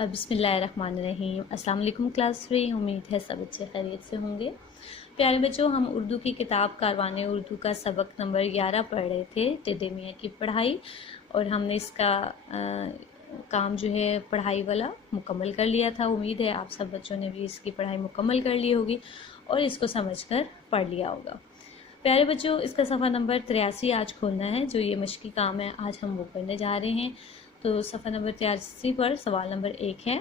بسم اللہ الرحمن الرحیم۔ السلام علیکم کلاس 3، امید ہے سب اچھے خیریت سے ہوں گے۔ پیارے بچوں، ہم اردو کی کتاب کاروان اردو کا سبق نمبر 11 پڑھ رہے تھے، ٹیڈے میاں کی پڑھائی، اور ہم نے اس کا کام جو ہے پڑھائی والا مکمل کر لیا تھا۔ امید ہے آپ سب بچوں نے بھی اس کی پڑھائی مکمل کر لی ہوگی اور اس کو سمجھ کر پڑھ لیا ہوگا۔ پیارے بچوں، اس کا صفحہ نمبر 83 آج کھولنا ہے، جو یہ مشقی کام ہے آج ہم وہ کرنے جا رہے ہیں۔ تو صفحہ نمبر 83 پر سوال نمبر 1 ہے،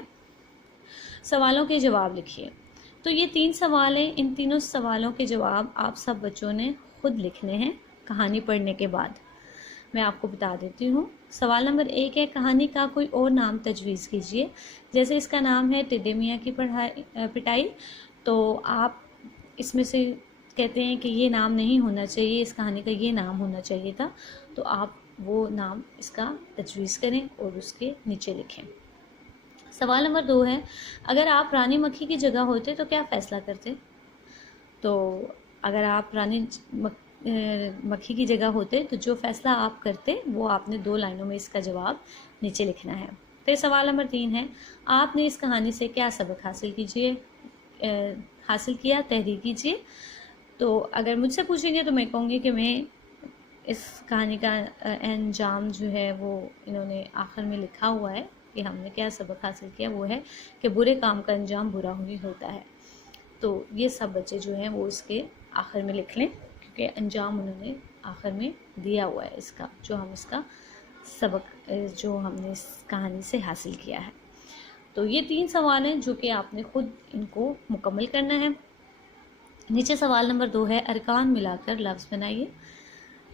سوالوں کے جواب لکھیے۔ تو یہ 3 سوال ہیں، ان تینوں سوالوں کے جواب آپ سب بچوں نے خود لکھنے ہیں کہانی پڑھنے کے بعد۔ میں آپ کو بتا دیتی ہوں۔ سوال نمبر 1 ہے، کہانی کا کوئی اور نام تجویز کیجیے۔ جیسے اس کا نام ہے ٹیڈے میاں کی پٹائی، تو آپ اس میں سے کہتے ہیں کہ یہ نام نہیں ہونا چاہیے، اس کہانی کا یہ نام ہونا چاہیے تھا، تو آپ وہ نام اس کا تجویز کریں اور اس کے نیچے لکھیں۔ سوال نمبر 2 ہے، اگر آپ رانی مکھی کی جگہ ہوتے تو کیا فیصلہ کرتے؟ تو اگر آپ رانی مکھی کی جگہ ہوتے تو جو فیصلہ آپ کرتے وہ آپ نے 2 لائنوں میں اس کا جواب نیچے لکھنا ہے۔ پھر سوال نمبر 3 ہے، آپ نے اس کہانی سے کیا سبق حاصل کیا، تحریر کیجیے۔ تو اگر مجھ سے پوچھیں گے تو میں کہوں گی کہ میں اس کہانی کا انجام جو ہے وہ انہوں نے آخر میں لکھا ہوا ہے کہ ہم نے کیا سبق حاصل کیا، وہ ہے کہ برے کام کا انجام برا ہی ہوتا ہے۔ تو یہ سب بچے جو ہیں وہ اس کے آخر میں لکھ لیں، کیونکہ انجام انہوں نے آخر میں دیا ہوا ہے اس کا، جو ہم اس کا سبق جو ہم نے اس کہانی سے حاصل کیا ہے۔ تو یہ 3 سوال ہیں جو کہ آپ نے خود ان کو مکمل کرنا ہے۔ نیچے سوال نمبر 2 ہے، ارکان ملا کر لفظ بنائیے۔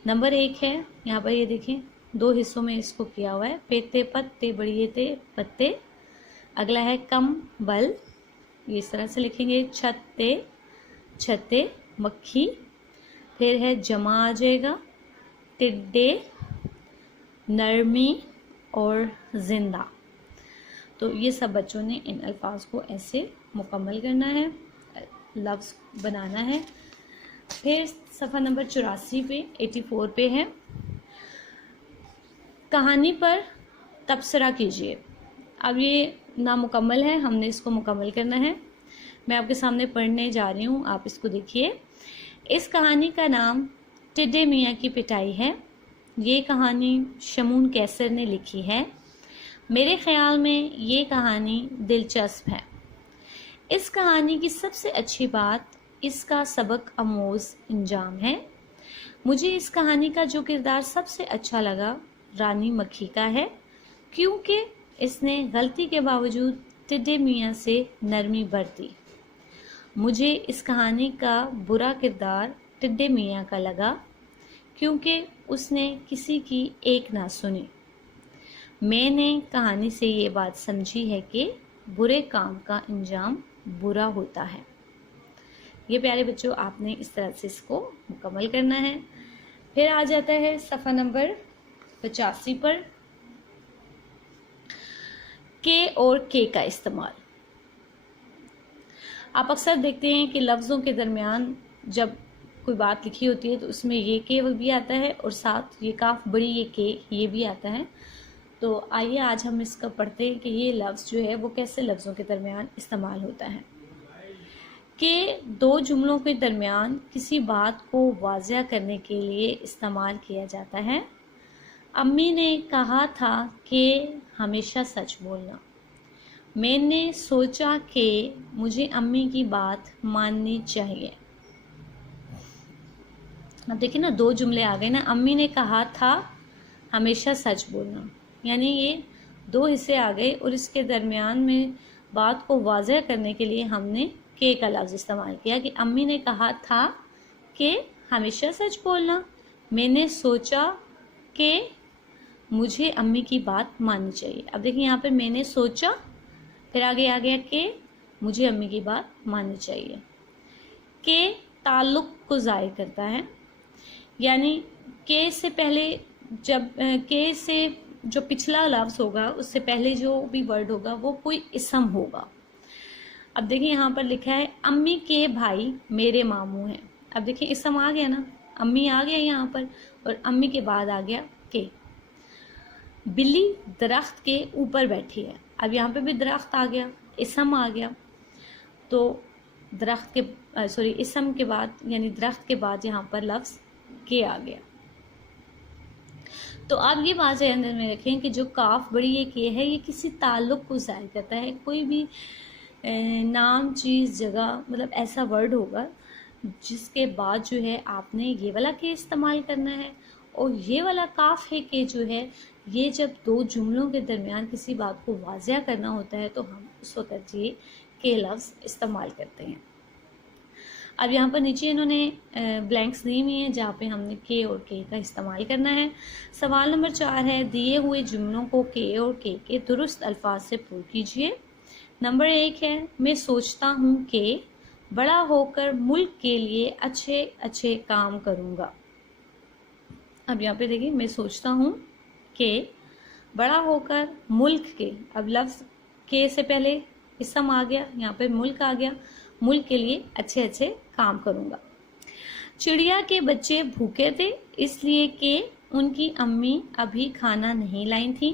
نمبر 1 ہے، یہاں پر یہ دیکھیں 2 حصوں میں اس کو کیا ہوا ہے، پیتے پتے بڑیے تے پتے۔ اگلا ہے کم بل، یہ اس طرح سے لکھیں گے، چھتے چھتے مکھی۔ پھر ہے جمع آ جائے گا، ٹڈے، نرمی اور زندہ۔ تو یہ سب بچوں نے ان الفاظ کو ایسے مکمل کرنا ہے، لفظ بنانا ہے۔ پھر صفحہ نمبر 84 پہ ہے، کہانی پر تبصرہ کیجیے۔ اب یہ نامکمل ہے، ہم نے اس کو مکمل کرنا ہے۔ میں آپ کے سامنے پڑھنے جا رہی ہوں، آپ اس کو دیکھیے۔ اس کہانی کا نام ٹیڈے میاں کی پٹائی ہے۔ یہ کہانی شمون کیسر نے لکھی ہے۔ میرے خیال میں یہ کہانی دلچسپ ہے۔ اس کہانی کی سب سے اچھی بات اس کا سبق آموز انجام ہے۔ مجھے اس کہانی کا جو کردار سب سے اچھا لگا رانی مکھی کا ہے، کیونکہ اس نے غلطی کے باوجود ٹیڈے میاں سے نرمی برتی۔ مجھے اس کہانی کا برا کردار ٹیڈے میاں کا لگا، کیونکہ اس نے کسی کی ایک نہ سنی۔ میں نے کہانی سے یہ بات سمجھی ہے کہ برے کام کا انجام برا ہوتا ہے۔ یہ پیارے بچوں آپ نے اس طرح سے اس کو مکمل کرنا ہے۔ پھر آ جاتا ہے صفحہ نمبر 85 پر، کے اور کے کا استعمال۔ آپ اکثر دیکھتے ہیں کہ لفظوں کے درمیان جب کوئی بات لکھی ہوتی ہے تو اس میں یہ کے بھی آتا ہے اور ساتھ یہ کاف بڑی یہ کے یہ بھی آتا ہے۔ تو آئیے آج ہم اس کا پڑھتے ہیں کہ یہ لفظ جو ہے وہ کیسے لفظوں کے درمیان استعمال ہوتا ہے۔ کہ 2 جملوں کے درمیان کسی بات کو واضح کرنے کے لیے استعمال کیا جاتا ہے۔ امی نے کہا تھا کہ ہمیشہ سچ بولنا۔ میں نے سوچا کہ مجھے امی کی بات ماننی چاہیے۔ اب دیکھیں نا، 2 جملے آ گئے نا، امی نے کہا تھا ہمیشہ سچ بولنا، یعنی یہ 2 حصے آ گئے اور اس کے درمیان میں بات کو واضح کرنے کے لیے ہم نے کے کا لفظ استعمال کیا کہ امی نے کہا تھا کہ ہمیشہ سچ بولنا، میں نے سوچا کہ مجھے امی کی بات ماننی چاہیے۔ اب دیکھیں یہاں پر میں نے سوچا، پھر آگے آ گیا کہ مجھے امی کی بات ماننی چاہیے۔ کہ تعلق کو ظاہر کرتا ہے، یعنی کہ سے پہلے کہ سے جو پچھلا لفظ ہوگا اس سے پہلے جو بھی ورڈ ہوگا وہ کوئی اسم ہوگا۔ اب دیکھیں یہاں پر لکھا ہے امی کے بھائی میرے ماموں ہیں۔ اب دیکھیں اسم آ گیا نا، امی آ گیا یہاں پر اور امی کے بعد آ گیا کہ۔ بلی درخت کے اوپر بیٹھی ہے۔ اب یہاں پہ بھی درخت آ گیا، اسم آ گیا، تو درخت کے اسم کے بعد یعنی درخت کے بعد یہاں پر لفظ کے آ گیا. تو آپ یہ بات ذہن میں رکھیں کہ جو کاف بڑی ایک یہ ہے، یہ کسی تعلق کو ظاہر کرتا ہے. کوئی بھی نام، چیز، جگہ، مطلب ایسا ورڈ ہوگا جس کے بعد جو ہے آپ نے یہ والا کے استعمال کرنا ہے. اور یہ والا کاف ہے کہ جو ہے یہ جب دو جملوں کے درمیان کسی بات کو واضح کرنا ہوتا ہے تو ہم اس وقت یہ کے لفظ استعمال کرتے ہیں. اب یہاں پر نیچے انہوں نے بلینکس دی ہوئی ہیں جہاں پہ ہم نے کے اور کے کا استعمال کرنا ہے. سوال نمبر 4 ہے، دیے ہوئے جملوں کو کے اور کے درست الفاظ سے پر کیجیے. نمبر 1 ہے، میں سوچتا ہوں کہ بڑا ہو کر ملک کے لیے اچھے اچھے کام کروں گا. اب یہاں پہ دیکھیں، میں سوچتا ہوں کہ بڑا ہو کر ملک کے، اب لفظ کے سے پہلے اسم آ گیا، یہاں پہ ملک آ گیا، ملک کے لیے اچھے اچھے کام کروں گا. چڑیا کے بچے بھوکے تھے اس لیے کہ ان کی امی ابھی کھانا نہیں لائی تھی.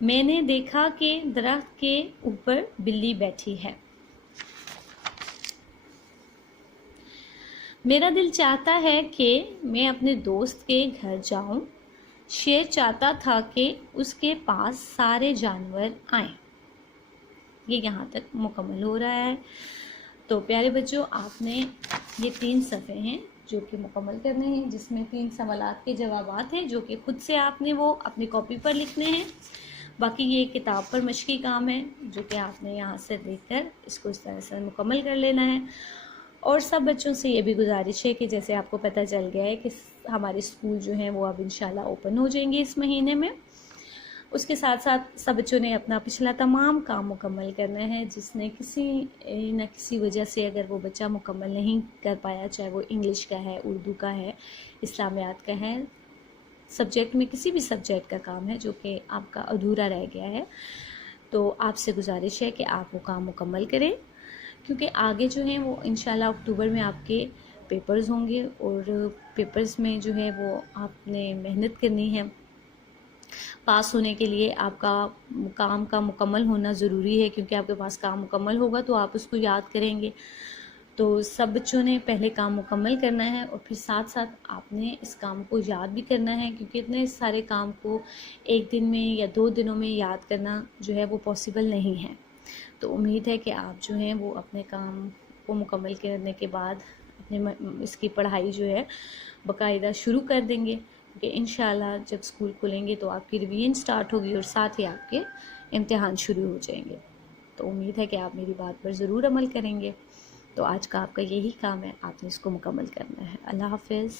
میں نے دیکھا کہ درخت کے اوپر بلی بیٹھی ہے. میرا دل چاہتا ہے کہ میں اپنے دوست کے گھر جاؤں. شیر چاہتا تھا کہ اس کے پاس سارے جانور آئیں. یہ یہاں تک مکمل ہو رہا ہے. تو پیارے بچوں، آپ نے یہ 3 صفحے ہیں جو کہ مکمل کرنے ہیں، جس میں 3 سوالات کے جوابات ہیں جو کہ خود سے آپ نے وہ اپنی کاپی پر لکھنے ہیں. باقی یہ کتاب پر مشقی کام ہے جو کہ آپ نے یہاں سے دیکھ کر اس کو اس طرح سے مکمل کر لینا ہے. اور سب بچوں سے یہ بھی گزارش ہے کہ جیسے آپ کو پتہ چل گیا ہے کہ ہمارے اسکول جو ہیں وہ اب انشاءاللہ اوپن ہو جائیں گے اس مہینے میں. اس کے ساتھ ساتھ سب بچوں نے اپنا پچھلا تمام کام مکمل کرنا ہے. جس نے کسی نہ کسی وجہ سے اگر وہ بچہ مکمل نہیں کر پایا، چاہے وہ انگلش کا ہے، اردو کا ہے، اسلامیات کا ہے، سبجیکٹ میں کسی بھی سبجیکٹ کا کام ہے جو کہ آپ کا ادھورا رہ گیا ہے، تو آپ سے گزارش ہے کہ آپ وہ کام مکمل کریں. کیونکہ آگے جو ہیں وہ انشاءاللہ اکتوبر میں آپ کے پیپرز ہوں گے، اور پیپرز میں جو ہے وہ آپ نے محنت کرنی ہے. پاس ہونے کے لیے آپ کا کام کا مکمل ہونا ضروری ہے، کیونکہ آپ کے پاس کام مکمل ہوگا تو آپ اس کو یاد کریں گے. تو سب بچوں نے پہلے کام مکمل کرنا ہے اور پھر ساتھ ساتھ آپ نے اس کام کو یاد بھی کرنا ہے، کیونکہ اتنے سارے کام کو ایک دن میں یا 2 دنوں میں یاد کرنا جو ہے وہ پاسبل نہیں ہے. تو امید ہے کہ آپ جو ہیں وہ اپنے کام کو مکمل کرنے کے بعد اپنے اس کی پڑھائی جو ہے باقاعدہ شروع کر دیں گے، کیونکہ انشاءاللہ جب اسکول کھلیں گے تو آپ کی ریویژن سٹارٹ ہوگی اور ساتھ ہی آپ کے امتحان شروع ہو جائیں گے. تو امید ہے کہ آپ میری بات پر ضرور عمل کریں گے. تو آج کا آپ کا یہی کام ہے، آپ نے اس کو مکمل کرنا ہے. اللہ حافظ.